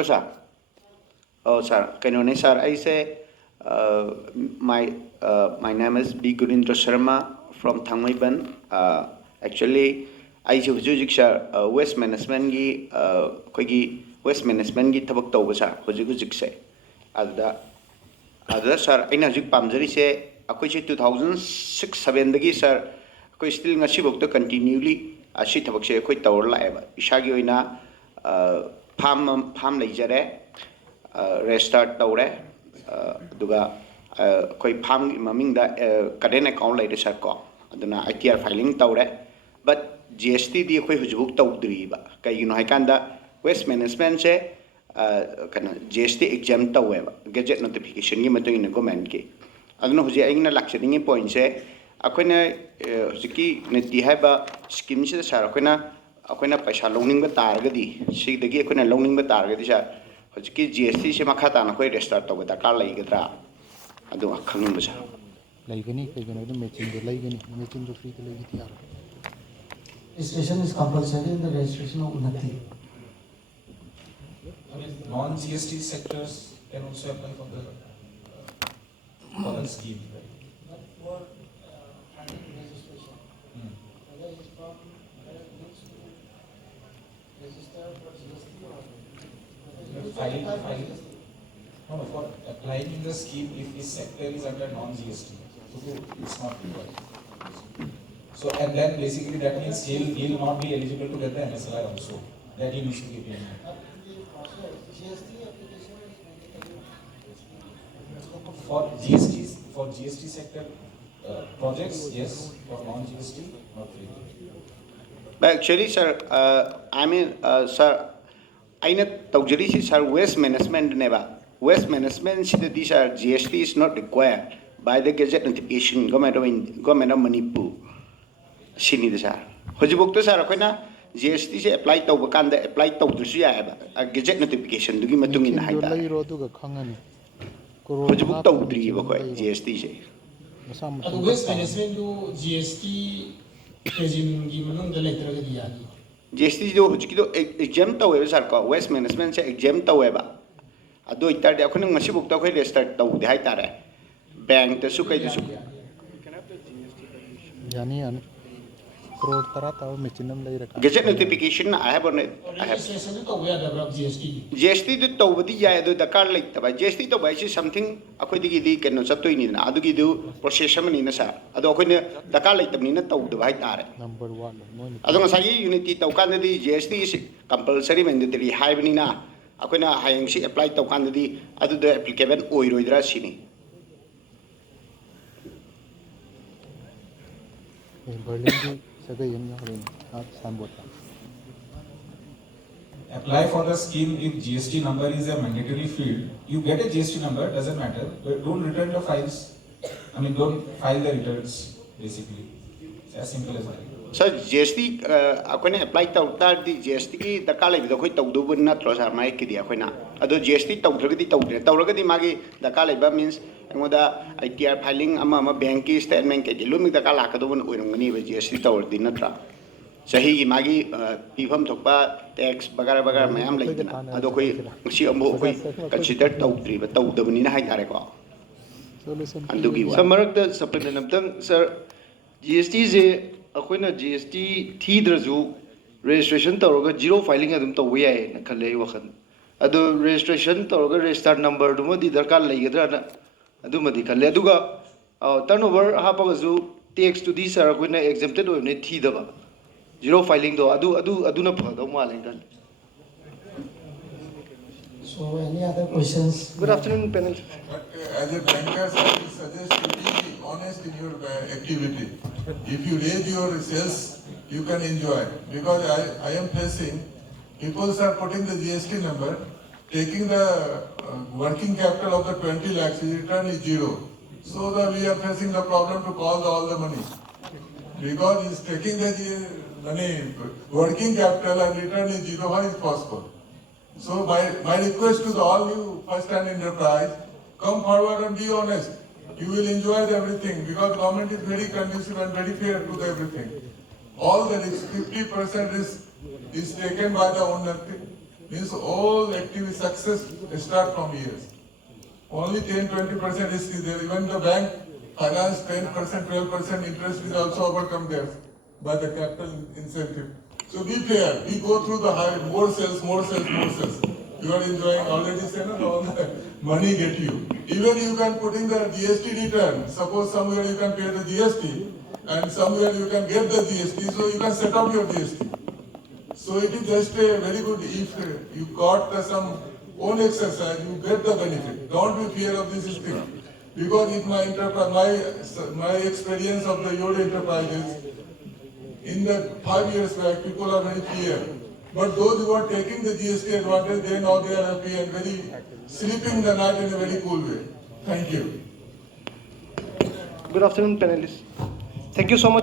Sir. Oh, sir. Can you sir? I say, my name is B. Gurindra Sharma from Thangmaiban. Actually, I hujik sir West Management gi koigi West Management gi tabak tawba sir hujik se. Ada sir ina hujik pamjari se akoi se 2006-7 dagi sir akoi still ngasi bok to continually asi tabak se akoi tawar la eba. Isagi oina farm leijare restart tawre duga koi farm maming da current account leide sir ko aduna ITR filing tawre but GST di koi hujbuk tawdri ba kai you know haikanda West Management se kana GST exam tawe ba gadget notification gi matung in government ki aduna huji aingna lakchani point se akoina hujiki neti haba scheme se sar akoina paisa loaning ba targadi sigdagi akoina loaning ba targadi sa hojiki GST se makha ta na koi restart to da kar lai gadra adu khangin ba sa laigani kaigana du machine de laigani machine do free de laigi tiar registration is compulsory in the registration of UNNATI. I mean, non-GST sectors can also apply for the scheme, right? But for registration, whether it's from register for GST or Filing. No, for applying in the scheme, if this sector is under non-GST, so it's not required. So, and then basically that means he'll not be eligible to get the MSLI also. That he needs to give in. GST application is For GST sector projects, yes. For non-GST, not really. but actually sir I mean sir aina tawjari si sir West Management neba West Management si the sir GST is not required by the gazette notification government of Manipur sini the sir hojibuk to sir akoina GST se apply tawba kanda apply tawdrusu ya ba gazette notification dugi matung in haida lairo du ga khangani koro hojibuk tawdri ba koi GST se masam ಅದು waste management GST regime gi manung da letragadi yani GST do hojiki do exam tawe sir ko West Management se exam tawe ba ado itar de akhona ngasi buk ta khoi restart taw de hai tare bank te su kai de su yani an crore tara ta machine nam lai rakha gazette notification I have registration to we are the GST GST do taw badi ya do dakar lai ta ba GST to ba is something akhoi digi di ken chatoi ni na adu gi do process mani na sa ado akhoi ne dakar lai tam ni na taw de hai tare number 1 no ado ngasai unity taw kan di GST is compulsory mandatory hai bani na akhoi na hayang si apply taw kan di adu do applicable oi roi dra sini berlin di sagai yang horin sambot Apply for the scheme if GST number is a mandatory field. You get a GST number, doesn't matter, but don't return the files. I mean, don't file the returns, basically. It's as simple as that. sir GST akoina apply taw tar di GST ki dakar lai do khoi taw do bun na tro sar mai ki di akoina ado GST taw dragadi taw ragadi magi dakar lai ba means engoda ITR filing ama bank ki statement ke lumi dakar la ka do bun oirong ni ba GST taw di na tra sahi gi magi pifam thokpa tax bagara mayam lai dina ado khoi si ambo khoi consider taw tri ba taw do ni na hai tare ko solution andugi wa Samarakta supplement amtang sir GST se akoina GST thidraju registration tawraga zero filing adum tawwe yae na khale wakhan adu registration tawraga restart number dum di darkar leigadra na adumadi khale aduga turnover hapaga ju tax to this sir akoina exempted oyne thidaba zero filing do aduna phado malen kan. So any other questions? Good afternoon panel. But as a banker, sir, we suggest to be honest in your activity. If you raise your sales, you can enjoy. Because I am facing, people are putting the GST number, taking the working capital of the 20 lakhs, the return is zero. So we are facing the problem to call all the money. Because he is taking the money, working capital and return is zero, how is possible? So my request to all you first-hand enterprise, come forward and be honest. You will enjoy everything because government is very conducive and very fair to everything. All the risk, 50% risk is taken by the owner. means all activity success start from here. Only 10-20% risk is there. Even the bank finance 10%, 12% interest is also overcome there by the capital incentive. So be fair. We go through the high, more sales, more sales, more sales. You are enjoying already, say, no, all the money get you. Even you can put in the GST return. Suppose somewhere you can pay the GST and somewhere you can get the GST, so you can set up your GST. So it is just a very good, if you got some own exercise, you get the benefit. Don't be fear of this thing. Because in my enterprise, my experience of the your enterprises, in the 5 years back, people are very fear. But those who are taking the GST advantage, they now they are happy and very sleeping the night in a very cool way. Thank you. Good afternoon, panelists. Thank you so much.